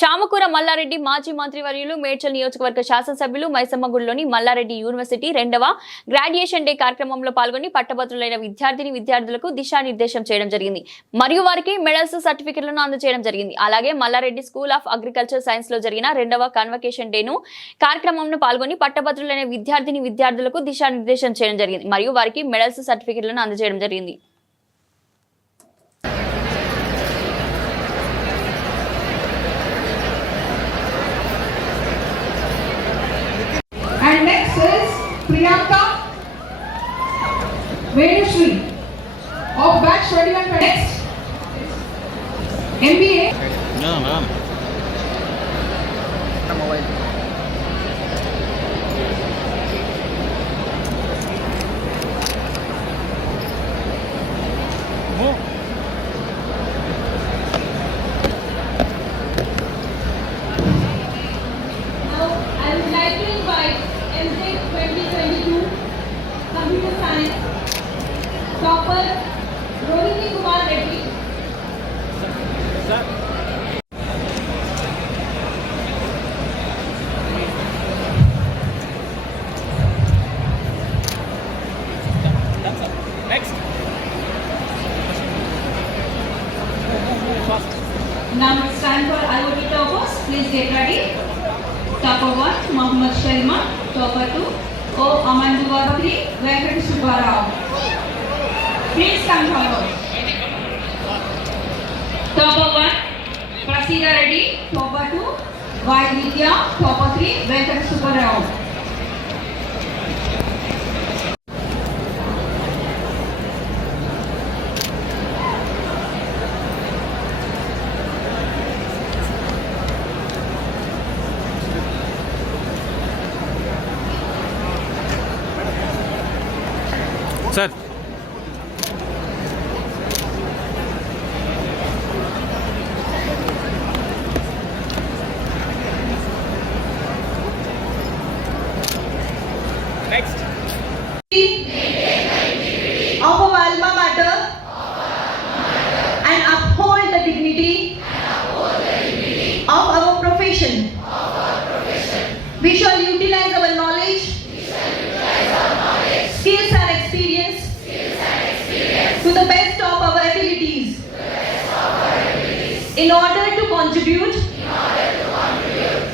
చామకూర మల్లారెడ్డి మాజీ మంత్రివర్యులు మేడ్చల్ నియోజకవర్గ శాసనసభ్యులు మైసమ్మగూడలోని మల్లారెడ్డి యూనివర్సిటీ 2వ గ్రాడ్యుయేషన్ డే కార్యక్రమంలో పాల్గొని పట్టభద్రులైన విద్యార్థులకు దిశానిర్దేశం చేయడం జరిగింది మరియు వారికి మెడల్స్ సర్టిఫికెట్లను అందజేయడం జరిగింది. అలాగే Malla Reddy school of agriculture science లో జరిగిన 2వ కన్వకేషన్ డే కార్యక్రమంలో పాల్గొని పట్టభద్రులైన విద్యార్థులకు దిశానిర్దేశం చేయడం జరిగింది మరియు వారికి మెడల్స్ సర్టిఫికెట్లను అందజేయడం జరిగింది. And next is Priyanka Venushree of batch 21. Next, MBA. No, ma'am. I would like to invite MTech 2022 Computer Science topper Rohini Kumar Reddy. Next. Now it's time for IoT toppers. Please get ready. Topper 1 Mohammad Sharma. Topper 2 O Amanduwa 3 Venkat Subbarao. Please come forward. Topper 1 Prasida Reddy. Topper 2 Y Vidya. Topper 3 Venkat Subbarao. Sir. Next. Of our alma mater and uphold the dignity of our profession. We shall utilize our knowledge, skills and experience to the best of our abilities in order to contribute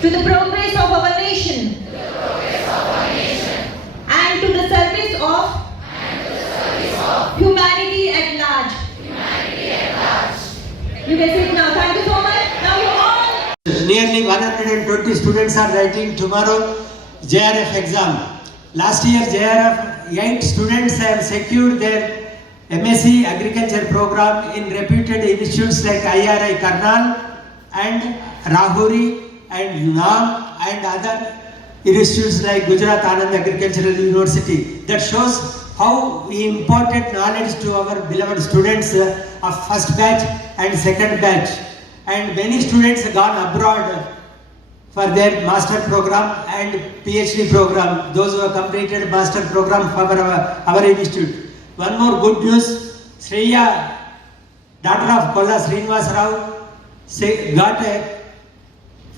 to the progress of our nation and to the service of humanity at large. You can sit now. Thank you so much. Now you all. Nearly 120 students are writing tomorrow JRF exam. Last year JRF 8 students have secured their MSc Agriculture program in reputed institutes like IRI Karnal and Rahuri and UNAM and other institutes like Gujarat Anand Agricultural University. That shows how we imparted knowledge to our beloved students of first batch and second batch. And many students have gone abroad for their master program and PhD program, those who have completed master program for our institute. One more good news, Shreya, daughter of Kolla Srinivas Rao, got a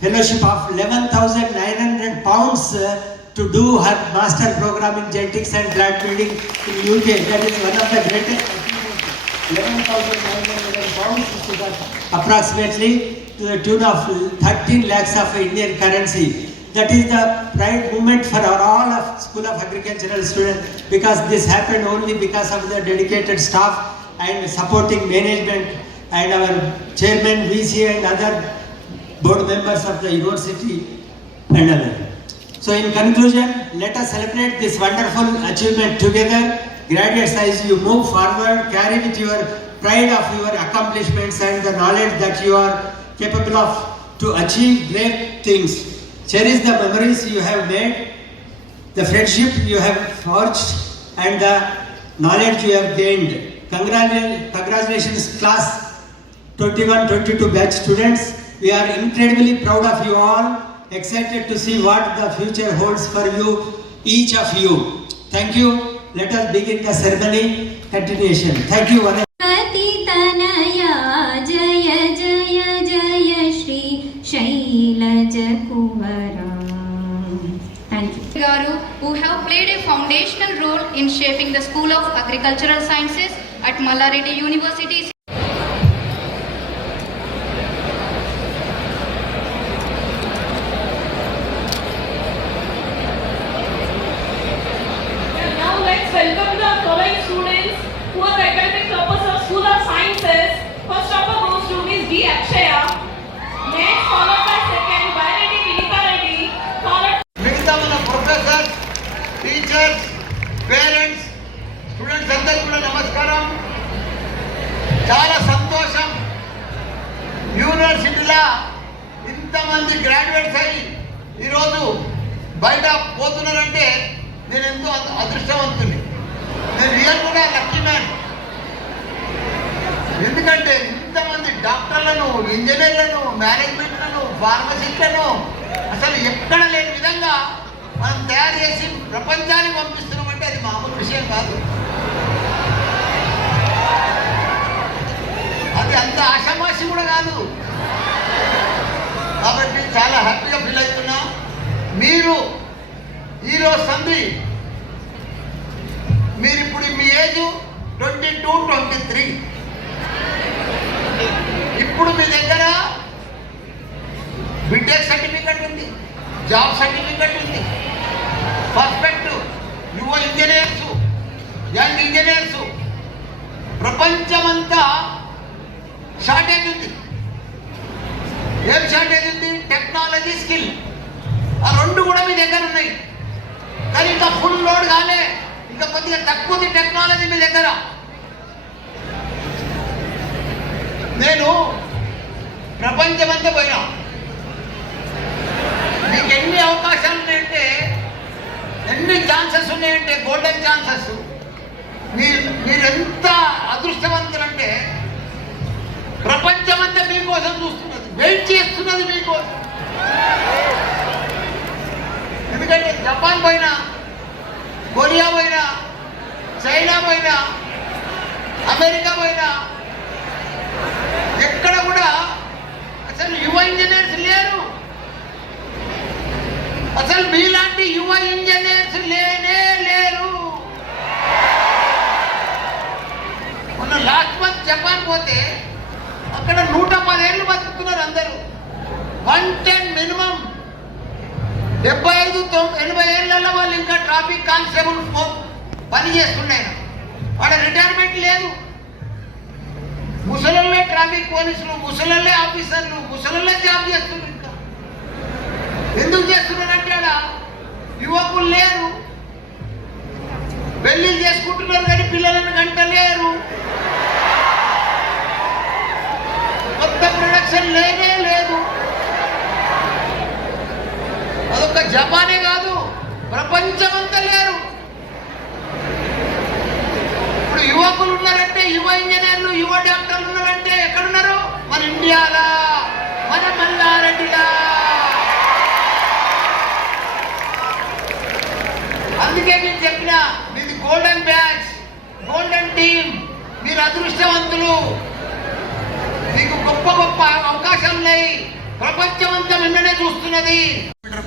fellowship of 11,900 pounds to do her master program in genetics and plant breeding in UK. That is one of the greatest achievements. 11,900 pounds to that approximately to the tune of 13 lakhs of Indian currency. That is the pride moment for all of School of Agricultural students, because this happened only because of the dedicated staff and supporting management and our chairman, VC and other board members of the university and other. So in conclusion, let us celebrate this wonderful achievement together. Graduates, as you move forward, carry with your pride of your accomplishments and the knowledge that you are capable of to achieve great things. Cherish the memories you have made, the friendship you have forged and the knowledge you have gained. Congratulations class 21-22 batch students. We are incredibly proud of you all, excited to see what the future holds for you, each of you. Thank you. Let us begin the ceremony continuation. Thank you. Tanaaya Jaya Jaya Jaya Shri Shai Shailaja కువరా. Thank you. Garu, who have played a foundational role in shaping the School of Agricultural Sciences at Mallareddy University. Now let's welcome the following students who are the academic toppers of School of Sciences. First topper goes to Miss D. Akshaya. Next followed by second Vairedi Vinita Reddy. Followed మిగతా మన professors, teachers, parents, students అందరికీ కూడా నమస్కారం. చాలా సంతోషం, యూనివర్సిటీలో ఇంతమంది graduates అయ్యి ఈరోజు బయట పోతున్నారంటే నేను ఎంతో అదృష్టవంతుని. నేను రియల్ కూడా లక్కీ మ్యాన్. ఎందుకంటే ఇంతమంది డాక్టర్లను, ఇంజనీర్లను, మేనేజ్మెంట్లను, ఫార్మసిస్ట్లను అసలు ఎక్కడ లేని విధంగా మనం తయారు చేసి ప్రపంచానికి పంపిస్తున్నామంటే అది మామూలు విషయం కాదు. అది అంత ఆషామాషి కూడా కాదు. కాబట్టి చాలా హ్యాపీగా ఫీల్ అవుతున్నా. మీరు ఈరోజు సంధి, మీరు ఇప్పుడు మీ ఏజ్ 22, 23. ఇప్పుడు మీ దగ్గర బీటెక్ సర్టిఫికెట్ ఉంది, జాబ్ సర్టిఫికెట్ ఉంది, పర్ఫెక్ట్ యువ ఇంజనీర్స్, యంగ్ ఇంజనీర్స్. ప్రపంచమంతా షార్టేజ్ ఉంది. ఏం షార్టేజ్ ఉంది? Technology, skill. ఆ రెండు కూడా మీ దగ్గర ఉన్నాయి. కానీ ఇంకా ఫుల్ లోడ్ కాలే, ఇంకా కొద్దిగా తక్కువ ఉంది టెక్నాలజీ మీ దగ్గర. నేను ప్రపంచమంతా పోయినా. మీకు ఎన్ని అవకాశాలు ఉన్నాయంటే, ఎన్ని ఛాన్సెస్ ఉన్నాయంటే, గోల్డెన్ ఛాన్సెస్. మీరు ఎంత అదృష్టవంతులంటే ప్రపంచమంతా మీకోసం చూస్తున్నది, వెయిట్ చేస్తున్నది మీకోసం. ఎందుకంటే జపాన్ పోయినా, కొరియా పోయినా, చైనా పోయినా, అమెరికా పోయినా, ఎక్కడ కూడా అసలు యువ ఇంజనీర్స్ లేరు. అసలు మీలాంటి యువ ఇంజనీర్స్ లేనే లేరు. మొన్న లాస్ట్ మంత్ జపాన్ పోతే అక్కడ 110 ఏళ్ళు బతుకుతున్నారు అందరూ. 110 మినిమం. 75-80 ఏళ్ళలో వాళ్ళు ఇంకా ట్రాఫిక్ కానిస్టేబుల్ పని చేస్తున్నాయి. వాళ్ళ రిటైర్మెంట్ లేదు. ముసలల్లే ట్రాఫిక్ పోలీసులు, ముసలల్లే ఆఫీసర్లు, ముసలల్లే జాబ్ చేస్తున్నారు. ఇంకా ఎందుకు చేస్తున్నారంటే అలా యువకులు లేరు. పెళ్లిళ్ళు చేసుకుంటున్నారు కానీ పిల్లలను కంటలేరు. కొత్త ప్రొడక్షన్ లేనే లేదు. అదొక జపానే కాదు, ప్రపంచమంతా లేరు. ఇప్పుడు యువకులు ఉన్నారంటే, యువ ఇంజనీర్లు, యువ డాక్టర్లు ఉన్నారంటే ఎక్కడున్నారు? మన ఇండియాలా, మన మల్లారెడ్డిలా. అందుకే మీకు చెప్పిన, మీది గోల్డెన్ బ్యాచ్, గోల్డెన్ టీమ్. మీరు అదృష్టవంతులు. మీకు గొప్ప గొప్ప అవకాశాలు ఉన్నాయి. ప్రపంచమంతా నిన్ననే చూస్తున్నది.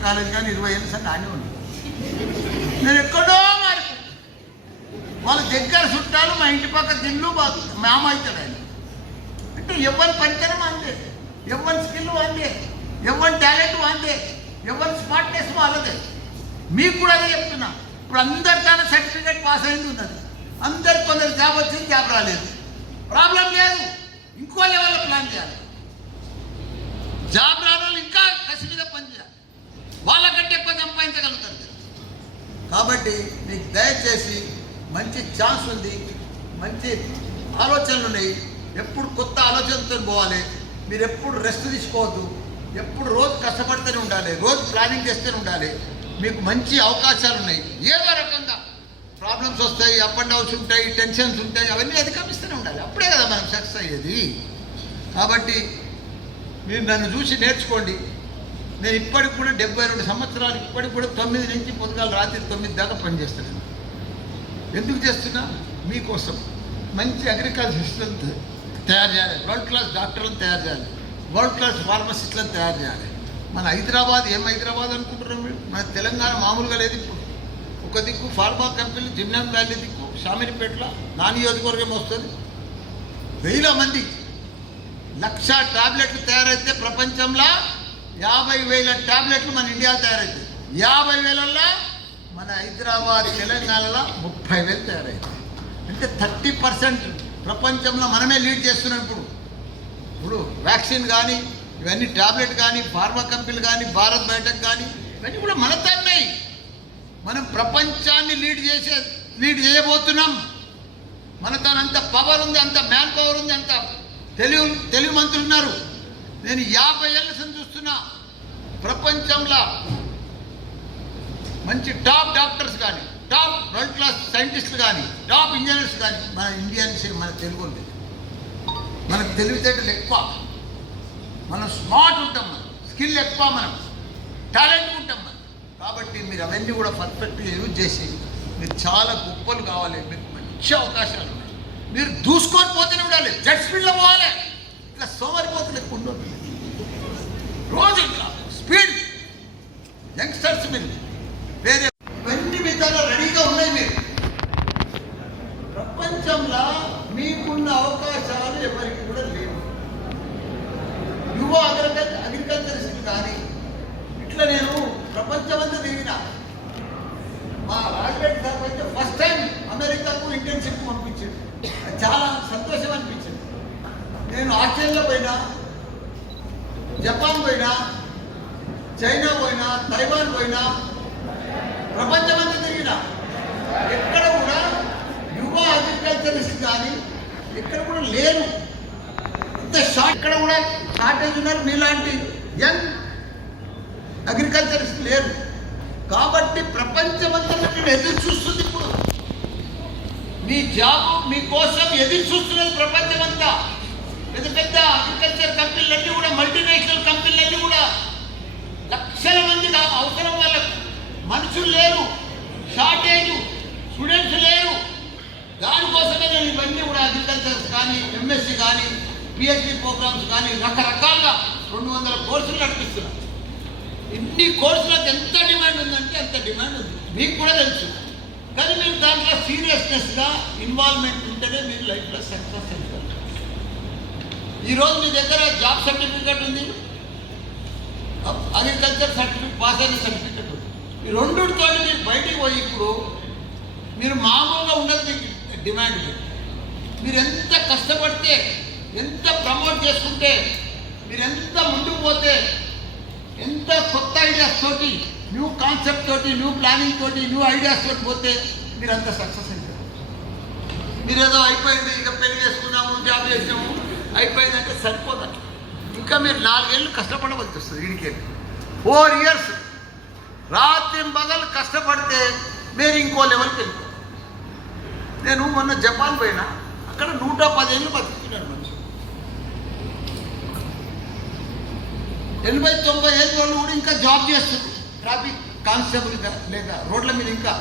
కాలేజ్ కానీ 20 ఏళ్ళు సార్ నానే ఉంది. నేను ఎక్కడో మరి వాళ్ళ దగ్గర చుట్టాలు, మా ఇంటి పక్క దిల్లు మామ అవుతాడు ఆయన. అంటే ఎవరి పరిచయం అందే, ఎవరి స్కిల్ అందే, ఎవరి టాలెంట్ అందే, ఎవరి స్మార్ట్నెస్ వాళ్ళదే. మీకు కూడా అదే చెప్తున్నా. ఇప్పుడు అందరికన్నా సర్టిఫికేట్ పాస్ అయింది ఉన్నది. అందరికి కొందరు జాబ్ వచ్చింది, జాబ్ రాలేదు. ప్రాబ్లం లేదు, ఇంకో లెవెల్లో ప్లాన్ చేయాలి. జాబ్ రాని వాళ్ళు ఇంకా కసి మీద పనిచేయాలి. వాళ్ళకంటే ఎక్కువ సంపాదించగలుగుతారు. కాబట్టి మీకు దయచేసి మంచి ఛాన్స్ ఉంది, మంచి ఆలోచనలు ఉన్నాయి. ఎప్పుడు కొత్త ఆలోచనతో పోవాలి. మీరు ఎప్పుడు రెస్ట్ తీసుకోవద్దు. ఎప్పుడు రోజు కష్టపడితేనే ఉండాలి, రోజు ప్లానింగ్ చేస్తూనే ఉండాలి. మీకు మంచి అవకాశాలు ఉన్నాయి. ఏదో రకంగా ప్రాబ్లమ్స్ వస్తాయి, అప్ అండ్ డౌన్స్ ఉంటాయి, టెన్షన్స్ ఉంటాయి. అవన్నీ అధిగమిస్తూనే ఉండాలి. అప్పుడే కదా మనం సక్సెస్ అయ్యేది. కాబట్టి మీరు నన్ను చూసి నేర్చుకోండి. నేను ఇప్పటికి కూడా 72 సంవత్సరాలు, ఇప్పటికి కూడా 9 నుంచి పొద్దుగాల రాత్రి 9 దాకా పనిచేస్తున్నాను. ఎందుకు చేస్తున్నా? మీకోసం. మంచి అగ్రికల్చర్ సిస్టమ్ తయారు చేయాలి, వరల్డ్ క్లాస్ డాక్టర్లను తయారు చేయాలి, వరల్డ్ క్లాస్ ఫార్మసిస్టులను తయారు చేయాలి, మన హైదరాబాద్ ఏం హైదరాబాద్ అనుకుంటున్నాం మీరు? మన తెలంగాణ మామూలుగా లేదు ఇప్పుడు. ఒక దిక్కు ఫార్మా కంపెనీ, జిమ్నాం వ్యాలీ దిక్కు షామినిపేటలో నా నియోజకవర్గం వస్తుంది. 1000 మంది 1,00,000 టాబ్లెట్లు తయారైతే ప్రపంచంలో 50,000 టాబ్లెట్లు మన ఇండియాలో తయారైతాయి. 50,000లో మన హైదరాబాద్ తెలంగాణలో 30,000 తయారైతాయి. అంటే 30% ప్రపంచంలో మనమే లీడ్ చేస్తున్నాం. ఇప్పుడు వ్యాక్సిన్ కానీ, ఇవన్నీ టాబ్లెట్ కానీ, ఫార్మా కంపెనీలు కానీ, భారత్ బయోటెక్ కానీ, ఇవన్నీ కూడా మనతో ఉన్నాయి. మనం ప్రపంచాన్ని లీడ్ చేయబోతున్నాం. మనతో అంత పవర్ ఉంది, అంత మ్యాన్ పవర్ ఉంది, అంత తెలివి మంత్రులు ఉన్నారు. నేను 50 ఏళ్ళ నుంచి చూస్తున్నా. ప్రపంచంలో మంచి టాప్ డాక్టర్స్ కానీ, టాప్ వరల్డ్ క్లాస్ సైంటిస్టులు కానీ, టాప్ ఇంజనీర్స్ కానీ మన ఇండియన్స్, మన తెలుగు ఉంది. మనకు తెలివితేటలు ఎక్కువ, మనం స్మార్ట్ ఉంటాం, మనం స్కిల్ ఎక్కువ, మనం టాలెంట్ ఉంటాం మనం. కాబట్టి మీరు అవన్నీ కూడా పర్ఫెక్ట్గా యూజ్ చేసి మీరు చాలా గొప్పలు కావాలి. మీకు మంచి అవకాశాలు ఉన్నాయి. మీరు దూసుకొని పోతూనే ఉండాలి, జెట్ స్పీడ్లో పోవాలి. ఇట్లా సోమరిపోతులు ఎక్కువ ఉండదు. రోజు ఇట్లా స్పీడ్ యంగ్స్టర్స్ మీరు వేరే ఇవన్నీ విధాలు రెడీగా ఉన్నాయి. మీరు ప్రపంచంలో మీకున్న అవకాశాలు ఎవరికి కూడా లేవు. యువ అగ్రికల్చరిస్ట్ కానీ ఇట్లా నేను ప్రపంచమంతా తిరిగిన. మా రాజరెడ్డి సార్ అయితే ఫస్ట్ టైం అమెరికాకు ఇంటర్న్షిప్ పంపించాడు. అది చాలా సంతోషం అనిపించింది. నేను ఆస్ట్రేలియా పోయినా, జపాన్ పోయినా, చైనా పోయినా, తైవాన్ పోయినా, ప్రపంచమంతా తిరిగిన. ఎక్కడ కూడా యువ అగ్రికల్చరిస్ట్ కానీ ఎక్కడ కూడా లేరు. ఇంత ఇక్కడ కూడా షార్టేజ్ ఉన్నారు. మీలాంటి యంగ్ అగ్రికల్చరిస్ట్ లేరు. కాబట్టి ప్రపంచమంతా మీరు ఎదురు చూస్తుంది. ఇప్పుడు మీ జాబ్ మీకోసం ఎదురు చూస్తున్నది ప్రపంచమంతా. పెద్ద పెద్ద అగ్రికల్చర్ కంపెనీలన్నీ కూడా, మల్టీనేషనల్ కంపెనీలన్నీ కూడా లక్షల మంది అవసరం. వాళ్ళకు మనుషులు లేరు, షార్టేజ్, స్టూడెంట్స్ లేరు. దానికోసమే నేను ఇవన్నీ కూడా అగ్రికల్చర్స్ కానీ, ఎంఎస్సీ కానీ, పిహెచ్డి ప్రోగ్రామ్స్ కానీ రకరకాలుగా 200 కోర్సులు నడిపిస్తున్నాను. ఇన్ని కోర్సులకు ఎంత డిమాండ్ ఉందంటే అంత డిమాండ్ ఉంది. మీకు కూడా తెలుసు. కానీ మీరు దాంట్లో సీరియస్నెస్గా ఇన్వాల్వ్మెంట్ ఉంటేనే మీరు లైఫ్లో సక్సెస్ అవుతారు. ఈరోజు మీ దగ్గర జాబ్ సర్టిఫికేట్ ఉంది, అగ్రికల్చర్ సర్టిఫికేట్, పాస్ అయిన సర్టిఫికేట్ ఉంది. ఈ రెండుతో మీరు బయటికి పోయి ఇప్పుడు మీరు మామూలుగా ఉండదు. మీకు డిమాండ్ మీరు ఎంత కష్టపడితే, ఎంత ప్రమోట్ చేసుకుంటే, మీరు ఎంత ముందుకు పోతే, ఎంత కొత్త ఐడియాస్ తోటి, న్యూ కాన్సెప్ట్ తోటి, న్యూ ప్లానింగ్ తోటి, న్యూ ఐడియాస్ తోటి పోతే మీరు అంత సక్సెస్ అవుతారు. మీరు ఏదో అయిపోయింది, ఇక పెళ్లి చేసుకున్నాము, జాబ్ చేసినాము, అయిపోయిందంటే సరిపోతారు. ఇంకా మీరు 4 ఏళ్ళు కష్టపడవలసి వస్తుంది. వీడికి 4 years రాత్రి పగలు కష్టపడితే మీరు ఇంకో లెవెల్కి వెళ్ళిపోతారు. నేను మొన్న జపాన్ పోయినా, అక్కడ 110 ఏళ్ళు బతుకుతున్నాడు మనిషి. 80-90 ఏళ్ళ వాళ్ళు కూడా ఇంకా జాబ్ చేస్తున్నారు. ట్రాఫిక్ కానిస్టేబుల్గా లేక రోడ్ల మీద ఇంకా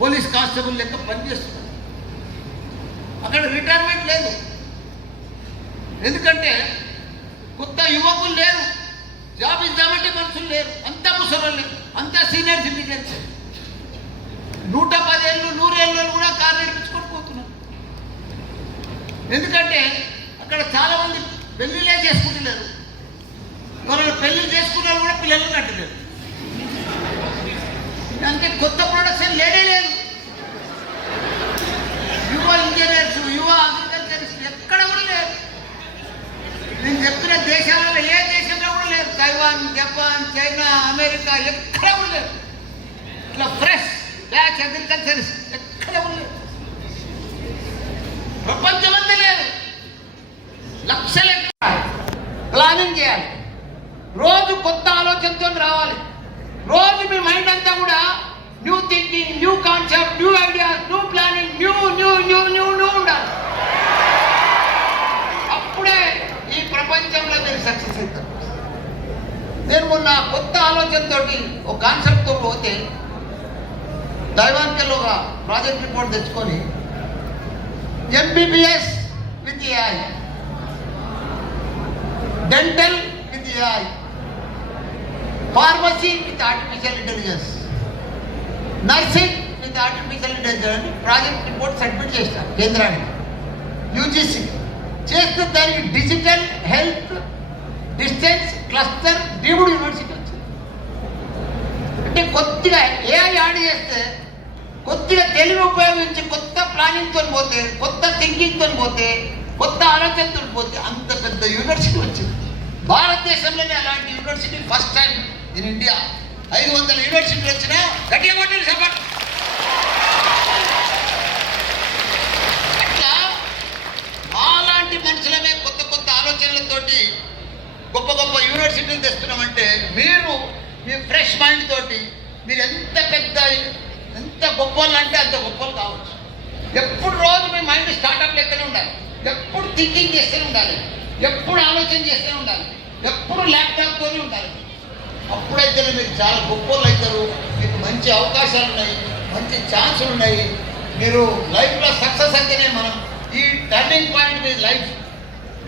పోలీస్ కానిస్టేబుల్ లెక్క పనిచేస్తున్నారు. అక్కడ రిటైర్మెంట్ లేదు. ఎందుకంటే కొత్త యువకులు లేరు, జాబ్ ఇద్దామంటే మనుషులు లేరు. అంతా ముసలి, అంతా సీనియర్ సిటిజన్స్. 110 ఏళ్ళు 100 ఏళ్ళ కూడా కారు నడిపించుకొని పోతున్నారు. ఎందుకంటే అక్కడ చాలామంది పెళ్ళిళ్ళే చేసుకుంటలేరు. ఎవరైనా పెళ్ళిళ్ళు చేసుకున్నారు కూడా పిల్లలు కట్టలేరు. అంటే కొత్త ప్రొడక్షన్ లేనే లేదు. యువ ఇంజనీర్స్, యువ అగ్రికల్చరిస్ట్ ఎక్కడ కూడా లేరు. నేను చెప్పిన దేశాలలో ఏ దేశంలో కూడా లేరు. తైవాన్, జపాన్, చైనా, అమెరికా ఎక్కడ కూడా లేరు. ఇట్లా ఫ్రెష్ బ్యాచ్ అగ్రికల్చరిస్ట్ ఎక్కడ కూడా లేరు. ప్రపంచమంతా లేరు. లక్షల ప్లానింగ్ చేయాలి. రోజు కొత్త ఆలోచనతో రావాలి. రోజు మీ మైండ్ అంతా కూడా new thinking, new concept, new ideas, new planning, new new new new new ఉండాలి. అప్పుడే ఈ ప్రపంచంలో మీరు సక్సెస్ అవుతారు. నేను మొన్న కొత్త ఆలోచనతో ఒక కాన్సెప్ట్తో పోతే తైవాన్కి ఒక ప్రాజెక్ట్ రిపోర్ట్ తెచ్చుకొని MBBS with AI, dental with AI, pharmacy with artificial intelligence, nursing with artificial intelligence అని ప్రాజెక్ట్ రిపోర్ట్ సబ్మిట్ చేస్తారు కేంద్రానికి, యూజీసీ చేస్తే దానికి digital health distance cluster deemed university వచ్చింది. అంటే కొద్దిగా ఏఐ యాడ్ చేస్తే, కొద్దిగా తెలివి ఉపయోగించి కొత్త ప్లానింగ్తో పోతే, కొత్త థింకింగ్తో పోతే, కొత్త ఆలోచనతో పోతే అంత పెద్ద యూనివర్సిటీ వచ్చింది. భారతదేశంలోనే అలాంటి university first time in India. 500 యూనివర్సిటీలు వచ్చినా గట్టిగా కొట్టారు సపోర్ట్. అట్లా మాలాంటి మనుషులమే కొత్త కొత్త ఆలోచనలతోటి గొప్ప గొప్ప యూనివర్సిటీలు తెస్తున్నామంటే మీరు మీ ఫ్రెష్ మైండ్ తోటి మీరు ఎంత గొప్ప అంటే అంత గొప్పలు కావచ్చు. ఎప్పుడు రోజు మీ మైండ్ స్టార్ట్అప్ లెక్కనే ఉండాలి, ఎప్పుడు థింకింగ్ చేస్తూనే ఉండాలి, ఎప్పుడు ఆలోచన చేస్తూనే ఉండాలి, ఎప్పుడు ల్యాప్టాప్తోనే ఉండాలి. అప్పుడైతేనే మీరు చాలా గొప్పలు అవుతారు. మీకు మంచి అవకాశాలు ఉన్నాయి, మంచి ఛాన్సులు ఉన్నాయి. మీరు లైఫ్లో సక్సెస్ అయితేనే మనం ఈ టర్నింగ్ పాయింట్ మీ లైఫ్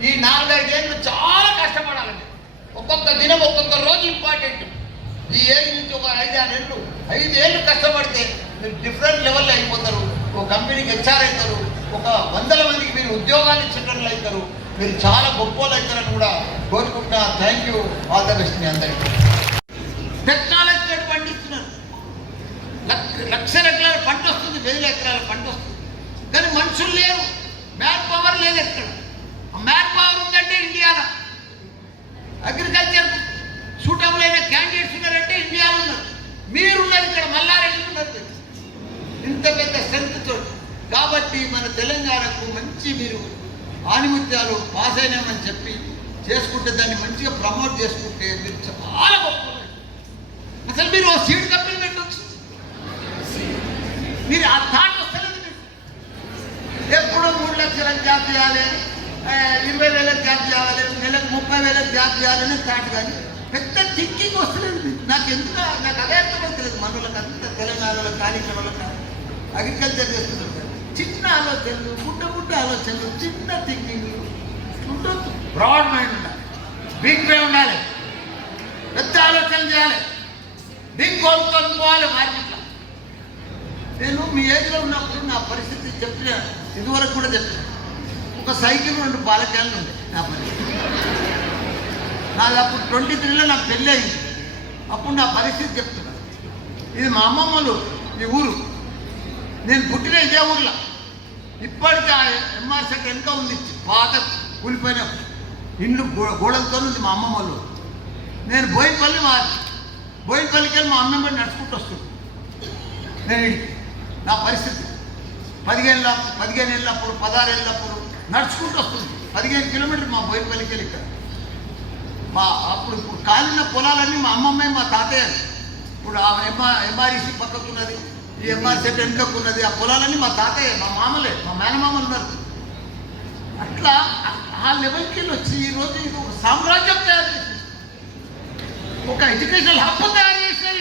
ఈ 4-5 ఏళ్ళు చాలా కష్టపడాలండి. ఒక్కొక్క దినం ఒక్కొక్క రోజు ఇంపార్టెంట్. ఈ ఏజ్ నుంచి ఒక 5 ఏళ్ళు కష్టపడితే మీరు డిఫరెంట్ లెవెల్లో అయిపోతారు. ఒక కంపెనీకి హెచ్ఆర్ అవుతారు, ఒక 100 మందికి మీరు ఉద్యోగాలు ఇచ్చేటట్లు అవుతారు. మీరు చాలా గొప్పలు అవుతారని కూడా కోరుకుంటున్నా. Thank you, all the best మీ అందరికీ. టెక్నాలజీ పండిస్తున్నారు, లక్షల ఎకరాల పంట వస్తుంది, 1000 ఎకరాల పంట వస్తుంది. కానీ మనుషులు లేరు, మ్యాన్ పవర్ లేదు. ఎక్కడ మ్యాన్ పవర్ ఉందంటే ఇండియాలో అగ్రికల్చర్ సూటబుల్ అయిన క్యాండిడేట్స్ ఉన్నారంటే ఇండియాలో ఉన్నారు. మీరున్నారు ఇక్కడ, మల్లారెడ్డి ఉన్నారు, ఇంత పెద్ద స్ట్రెంగ్త్తో. కాబట్టి మన తెలంగాణకు మంచి మీరు ఆనిముత్యాలు పాస్ అయినామని చెప్పి చేసుకుంటే, దాన్ని మంచిగా ప్రమోట్ చేసుకుంటే మీరు చాలా గొప్ప. అసలు మీరు సీడ్ కంపెనీ పెట్టవచ్చు. మీరు ఆ థాట్ వస్తలేదు. ఎప్పుడో 3 లక్షలకు జాబ్ చేయాలి, 20,000 జాబ్ చేయాలి, నెలకు 30,000 జాబ్ చేయాలని థాట్. కానీ పెద్ద థింకింగ్ వస్తలేదు. నాకు అదే అర్థమవుతలేదు. మనలకు అంత తెలంగాణలో కార్యక్రమాలు అగ్రికల్చర్ చేస్తున్నారు, చిన్న ఆలోచనలు, ముట్ట ఆలోచనలు, చిన్న థింకింగ్ ఉండొద్దు. బ్రాడ్ మైండ్ ఉండాలి, బిగ్ వే ఉండాలి, పెద్ద ఆలోచన చేయాలి, బిగ్ గోల్తో పోవాలి మార్కెట్లో. నేను మీ ఏజ్లో ఉన్నప్పుడు నా పరిస్థితి చెప్పిన, ఇదివరకు కూడా చెప్పిన, ఒక సైకిల్ 2 పాలకాయలు ఉండే నా పరిస్థితి. నాది అప్పుడు 23లో నాకు పెళ్ళి అయింది. అప్పుడు నా పరిస్థితి చెప్తున్నాను. ఇది మా అమ్మమ్మలు ఈ ఊరు, నేను పుట్టిన ఇదే ఊర్లో. ఇప్పటికీ ఆ ఎంఆర్సెట్ వెనుక ఉంది, పాత కూలిపోయిన ఇండ్లు గోడలతో ఉంది మా అమ్మమ్మలు. నేను బోయినపల్లికి వెళ్ళి మా అమ్మమ్మ నడుచుకుంటూ వస్తుంది. నేను నా పరిస్థితి 15 ఏళ్ళప్పుడు 16 ఏళ్ళప్పుడు నడుచుకుంటూ వస్తుంది. 15 కిలోమీటర్లు మా బోయినపల్లికి వెళ్ళి ఇక్కడ. ఇప్పుడు కాలిన పొలాలన్నీ మా అమ్మమ్మ మా తాతయ్య. ఇప్పుడు ఆ ఎంఆర్ఈసీ పక్కకున్నది, ఈ ఎంఆర్సెట్ వెనుకకున్నది, ఆ పొలాలన్నీ మా తాతయ్య, మా మామలే, మా మేనమామలు ఉన్నారు. అట్లా ఆ లెవెల్కి వెళ్ళి వచ్చి ఈరోజు ఇది ఒక సామ్రాజ్యం తయారు చేసి, ఒక ఎడ్యుకేషనల్ హబ్ తయారు